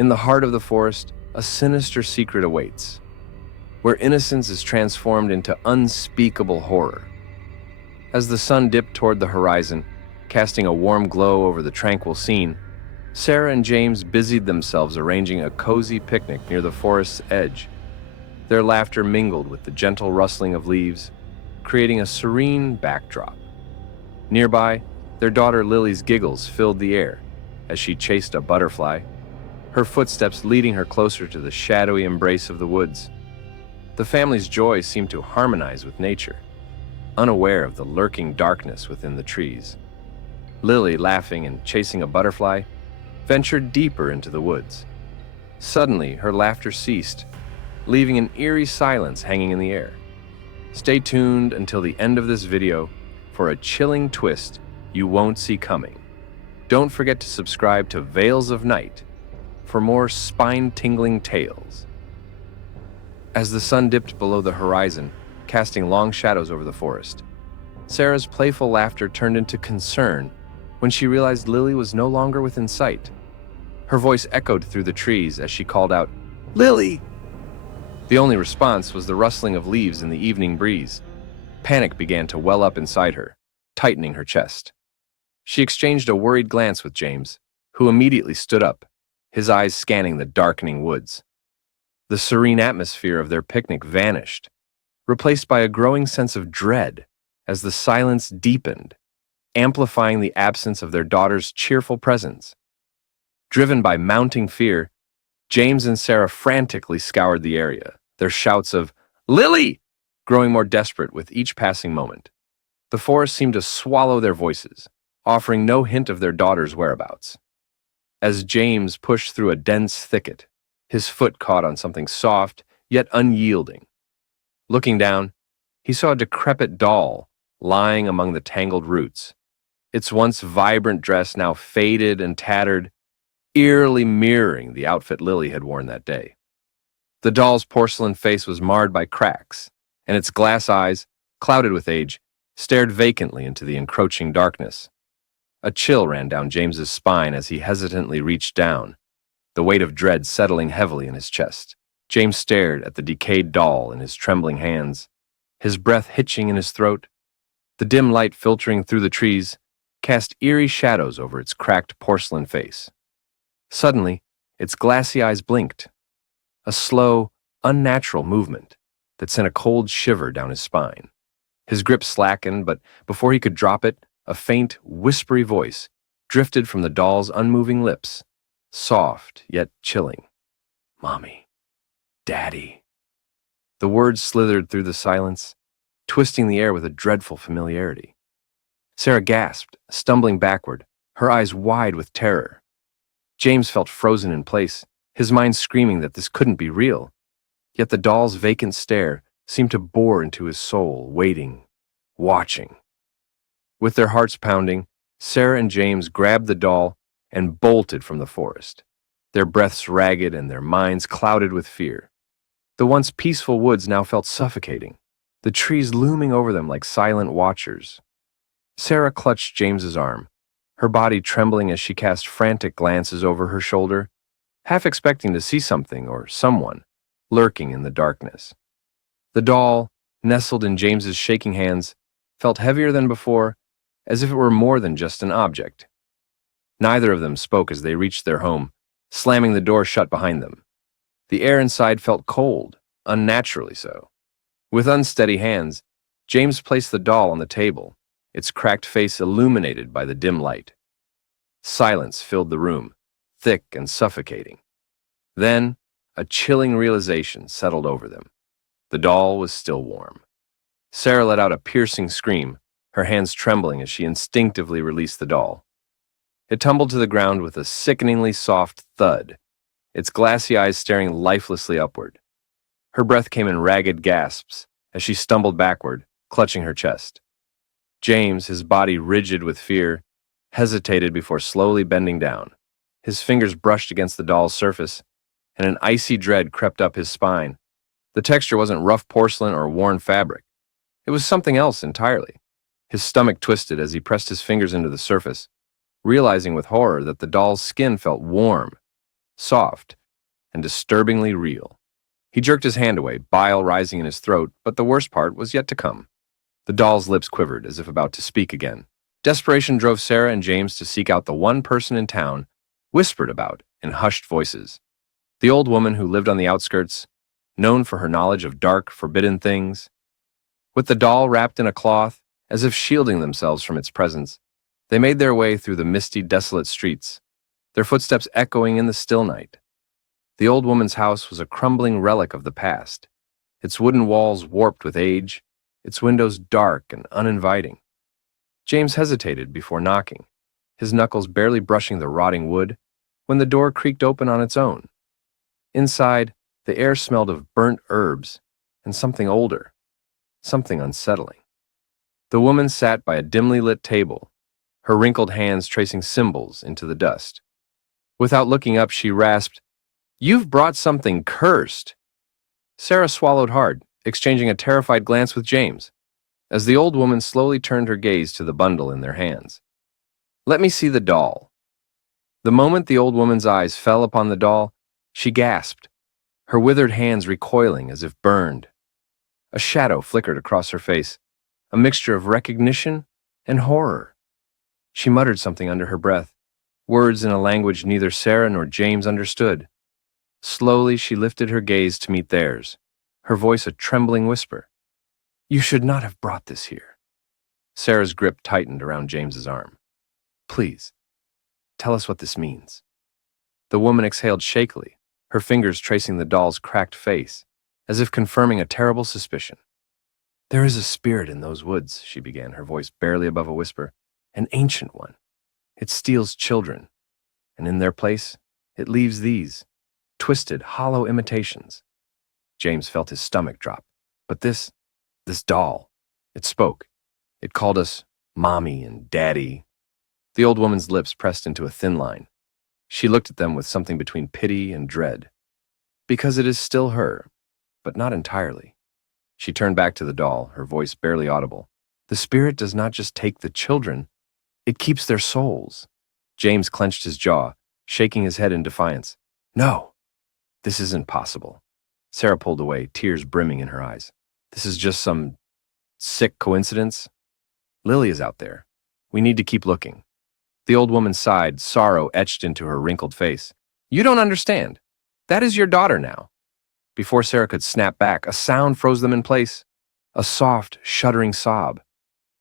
In the heart of the forest, a sinister secret awaits, where innocence is transformed into unspeakable horror. As the sun dipped toward the horizon, casting a warm glow over the tranquil scene, Sarah and James busied themselves arranging a cozy picnic near the forest's edge. Their laughter mingled with the gentle rustling of leaves, creating a serene backdrop. Nearby, their daughter Lily's giggles filled the air as she chased a butterfly, her footsteps leading her closer to the shadowy embrace of the woods. The family's joy seemed to harmonize with nature, unaware of the lurking darkness within the trees. Lily, laughing and chasing a butterfly, ventured deeper into the woods. Suddenly, her laughter ceased, leaving an eerie silence hanging in the air. Stay tuned until the end of this video for a chilling twist you won't see coming. Don't forget to subscribe to Veils of Night for more spine-tingling tales. As the sun dipped below the horizon, casting long shadows over the forest, Sarah's playful laughter turned into concern when she realized Lily was no longer within sight. Her voice echoed through the trees as she called out, "Lily!" The only response was the rustling of leaves in the evening breeze. Panic began to well up inside her, tightening her chest. She exchanged a worried glance with James, who immediately stood up, his eyes scanning the darkening woods. The serene atmosphere of their picnic vanished, replaced by a growing sense of dread as the silence deepened, amplifying the absence of their daughter's cheerful presence. Driven by mounting fear, James and Sarah frantically scoured the area, their shouts of "Lily!" growing more desperate with each passing moment. The forest seemed to swallow their voices, offering no hint of their daughter's whereabouts. As James pushed through a dense thicket, his foot caught on something soft yet unyielding. Looking down, he saw a decrepit doll lying among the tangled roots, its once vibrant dress now faded and tattered, eerily mirroring the outfit Lily had worn that day. The doll's porcelain face was marred by cracks, and its glass eyes, clouded with age, stared vacantly into the encroaching darkness. A chill ran down James's spine as he hesitantly reached down, the weight of dread settling heavily in his chest. James stared at the decayed doll in his trembling hands, his breath hitching in his throat. The dim light filtering through the trees cast eerie shadows over its cracked porcelain face. Suddenly, its glassy eyes blinked, a slow, unnatural movement that sent a cold shiver down his spine. His grip slackened, but before he could drop it, a faint, whispery voice drifted from the doll's unmoving lips, soft yet chilling. "Mommy. Daddy." The words slithered through the silence, twisting the air with a dreadful familiarity. Sarah gasped, stumbling backward, her eyes wide with terror. James felt frozen in place, his mind screaming that this couldn't be real. Yet the doll's vacant stare seemed to bore into his soul, waiting, watching. With their hearts pounding, Sarah and James grabbed the doll and bolted from the forest, their breaths ragged and their minds clouded with fear. The once peaceful woods now felt suffocating, the trees looming over them like silent watchers. Sarah clutched James's arm, her body trembling as she cast frantic glances over her shoulder, half expecting to see something or someone lurking in the darkness. The doll, nestled in James's shaking hands, felt heavier than before, as if it were more than just an object. Neither of them spoke as they reached their home, slamming the door shut behind them. The air inside felt cold, unnaturally so. With unsteady hands, James placed the doll on the table, its cracked face illuminated by the dim light. Silence filled the room, thick and suffocating. Then, a chilling realization settled over them. The doll was still warm. Sarah let out a piercing scream, her hands trembling as she instinctively released the doll. It tumbled to the ground with a sickeningly soft thud, its glassy eyes staring lifelessly upward. Her breath came in ragged gasps as she stumbled backward, clutching her chest. James, his body rigid with fear, hesitated before slowly bending down. His fingers brushed against the doll's surface, and an icy dread crept up his spine. The texture wasn't rough porcelain or worn fabric. It was something else entirely. His stomach twisted as he pressed his fingers into the surface, realizing with horror that the doll's skin felt warm, soft, and disturbingly real. He jerked his hand away, bile rising in his throat, but the worst part was yet to come. The doll's lips quivered, as if about to speak again. Desperation drove Sarah and James to seek out the one person in town whispered about in hushed voices. The old woman who lived on the outskirts, known for her knowledge of dark, forbidden things. With the doll wrapped in a cloth, as if shielding themselves from its presence, they made their way through the misty, desolate streets, their footsteps echoing in the still night. The old woman's house was a crumbling relic of the past, its wooden walls warped with age, its windows dark and uninviting. James hesitated before knocking, his knuckles barely brushing the rotting wood, when the door creaked open on its own. Inside, the air smelled of burnt herbs and something older, something unsettling. The woman sat by a dimly lit table, her wrinkled hands tracing symbols into the dust. Without looking up, she rasped, "You've brought something cursed." Sarah swallowed hard, exchanging a terrified glance with James, as the old woman slowly turned her gaze to the bundle in their hands. "Let me see the doll." The moment the old woman's eyes fell upon the doll, she gasped, her withered hands recoiling as if burned. A shadow flickered across her face, a mixture of recognition and horror. She muttered something under her breath, words in a language neither Sarah nor James understood. Slowly, she lifted her gaze to meet theirs, her voice a trembling whisper. "You should not have brought this here." Sarah's grip tightened around James's arm. "Please, tell us what this means." The woman exhaled shakily, her fingers tracing the doll's cracked face, as if confirming a terrible suspicion. "There is a spirit in those woods," she began, her voice barely above a whisper. "An ancient one. It steals children, and in their place, it leaves these, twisted, hollow imitations." James felt his stomach drop. But this doll, it spoke. It called us Mommy and Daddy. The old woman's lips pressed into a thin line. She looked at them with something between pity and dread. "Because it is still her, but not entirely." She turned back to the doll, her voice barely audible. "The spirit does not just take the children, it keeps their souls." James clenched his jaw, shaking his head in defiance. "No, this isn't possible." Sarah pulled away, tears brimming in her eyes. "This is just some sick coincidence. Lily is out there. We need to keep looking." The old woman sighed, sorrow etched into her wrinkled face. "You don't understand. That is your daughter now." Before Sarah could snap back, a sound froze them in place. A soft, shuddering sob.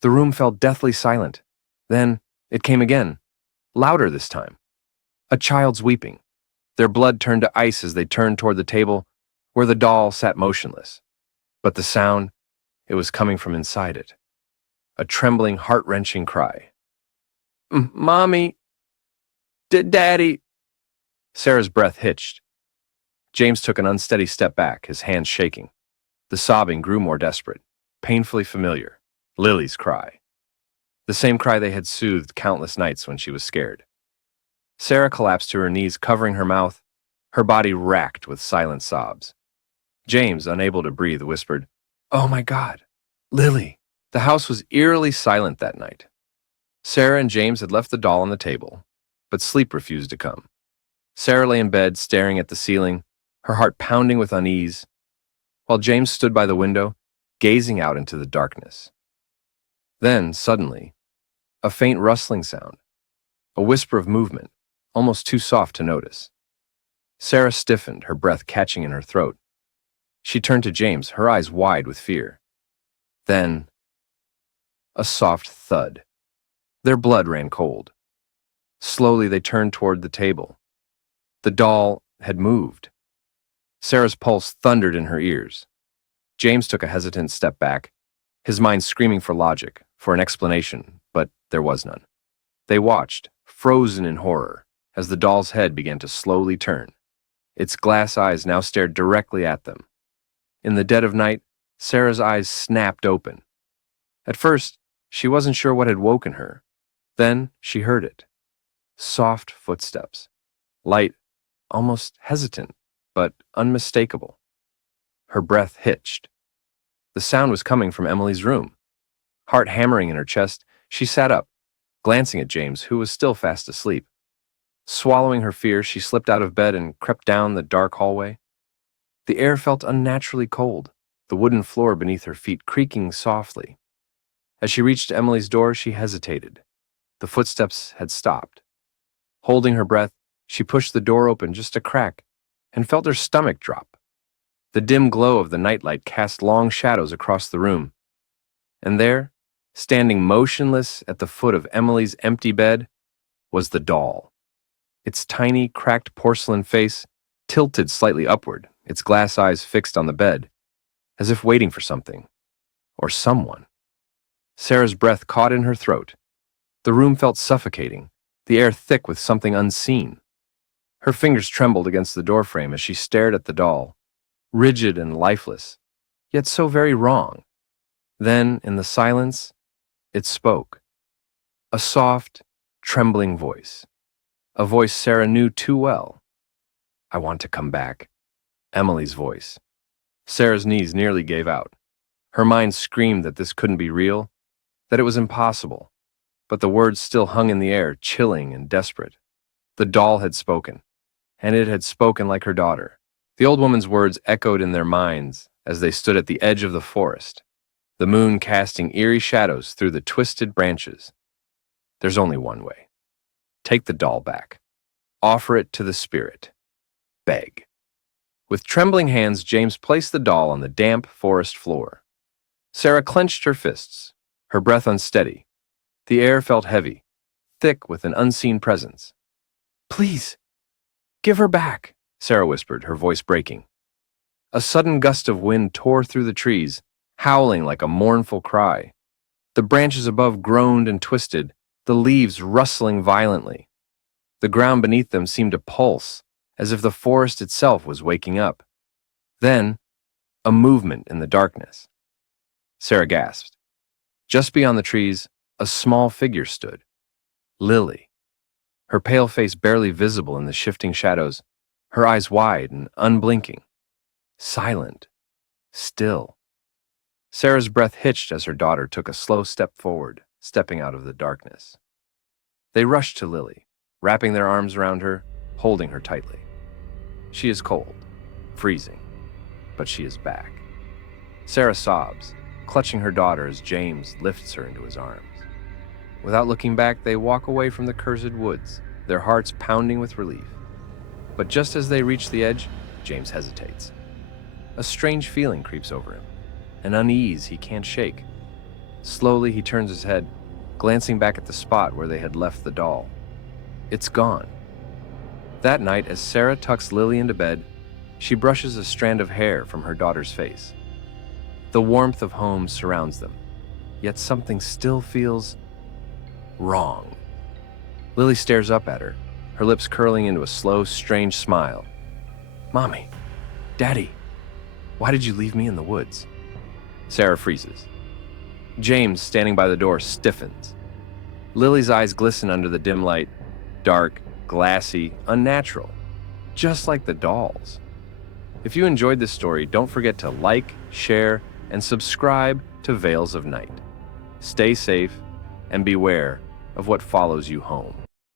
The room fell deathly silent. Then it came again, louder this time. A child's weeping. Their blood turned to ice as they turned toward the table, where the doll sat motionless. But the sound, it was coming from inside it. A trembling, heart-wrenching cry. "Mommy! Daddy!" Sarah's breath hitched. James took an unsteady step back, his hands shaking. The sobbing grew more desperate, painfully familiar. Lily's cry. The same cry they had soothed countless nights when she was scared. Sarah collapsed to her knees, covering her mouth, her body racked with silent sobs. James, unable to breathe, whispered, "Oh my God, Lily!" The house was eerily silent that night. Sarah and James had left the doll on the table, but sleep refused to come. Sarah lay in bed, staring at the ceiling, her heart pounding with unease, while James stood by the window, gazing out into the darkness. Then, suddenly, a faint rustling sound, a whisper of movement, almost too soft to notice. Sarah stiffened, her breath catching in her throat. She turned to James, her eyes wide with fear. Then, a soft thud. Their blood ran cold. Slowly, they turned toward the table. The doll had moved. Sarah's pulse thundered in her ears. James took a hesitant step back, his mind screaming for logic, for an explanation, but there was none. They watched, frozen in horror, as the doll's head began to slowly turn. Its glass eyes now stared directly at them. In the dead of night, Sarah's eyes snapped open. At first, she wasn't sure what had woken her. Then she heard it. Soft footsteps. Light, almost hesitant, but unmistakable. Her breath hitched. The sound was coming from Emily's room. Heart hammering in her chest, she sat up, glancing at James, who was still fast asleep. Swallowing her fear, she slipped out of bed and crept down the dark hallway. The air felt unnaturally cold, the wooden floor beneath her feet creaking softly. As she reached Emily's door, she hesitated. The footsteps had stopped. Holding her breath, she pushed the door open just a crack and felt her stomach drop. The dim glow of the nightlight cast long shadows across the room. And there, standing motionless at the foot of Emily's empty bed, was the doll. Its tiny, cracked porcelain face tilted slightly upward, its glass eyes fixed on the bed, as if waiting for something, or someone. Sarah's breath caught in her throat. The room felt suffocating, the air thick with something unseen. Her fingers trembled against the doorframe as she stared at the doll, rigid and lifeless, yet so very wrong. Then, in the silence, it spoke. A soft, trembling voice. A voice Sarah knew too well. "I want to come back." Emily's voice. Sarah's knees nearly gave out. Her mind screamed that this couldn't be real, that it was impossible. But the words still hung in the air, chilling and desperate. The doll had spoken, and it had spoken like her daughter. The old woman's words echoed in their minds as they stood at the edge of the forest, the moon casting eerie shadows through the twisted branches. There's only one way. Take the doll back. Offer it to the spirit. Beg. With trembling hands, James placed the doll on the damp forest floor. Sarah clenched her fists, her breath unsteady. The air felt heavy, thick with an unseen presence. "Please, give her back," Sarah whispered, her voice breaking. A sudden gust of wind tore through the trees, howling like a mournful cry. The branches above groaned and twisted, the leaves rustling violently. The ground beneath them seemed to pulse, as if the forest itself was waking up. Then, a movement in the darkness. Sarah gasped. Just beyond the trees, a small figure stood. Lily. Her pale face barely visible in the shifting shadows, her eyes wide and unblinking. Silent. Still. Sarah's breath hitched as her daughter took a slow step forward, stepping out of the darkness. They rushed to Lily, wrapping their arms around her, holding her tightly. She is cold, freezing, but she is back. Sarah sobs, clutching her daughter as James lifts her into his arms. Without looking back, they walk away from the cursed woods, their hearts pounding with relief. But just as they reach the edge, James hesitates. A strange feeling creeps over him, an unease he can't shake. Slowly, he turns his head, glancing back at the spot where they had left the doll. It's gone. That night, as Sarah tucks Lily into bed, she brushes a strand of hair from her daughter's face. The warmth of home surrounds them, yet something still feels wrong. Lily stares up at her, her lips curling into a slow, strange smile. "Mommy, Daddy, why did you leave me in the woods?" Sarah freezes. James, standing by the door, stiffens. Lily's eyes glisten under the dim light, dark, glassy, unnatural, just like the doll's. If you enjoyed this story, don't forget to like, share, and subscribe to Veils of Night. Stay safe and beware of what follows you home.